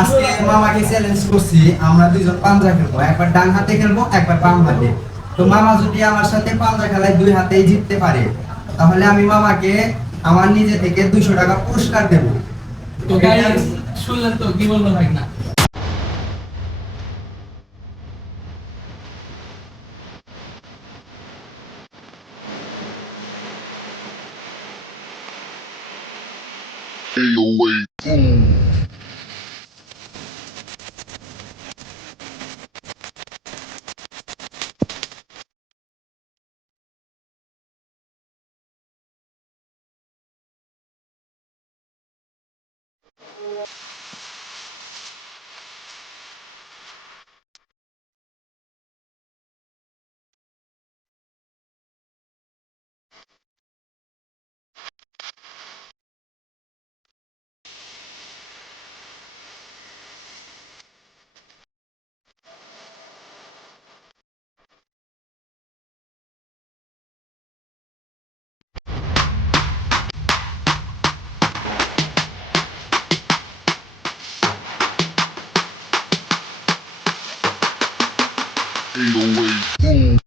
আজকে মামাকে চ্যালেঞ্জ করছি আমরা দুইজন পাঞ্জা খেলব। একবার ডান হাতে খেলব একবার বাম হাতে। তো মামা যদি আমার সাথে পাঞ্জা খেলায় দুই হাতেই জিততে পারে তাহলে আমি মামাকে আমার নিজে থেকে দুইশো টাকা পুরস্কার দেবো। তো শুনলেন তো কি বলল ভাই? না। AOA Boom. 808.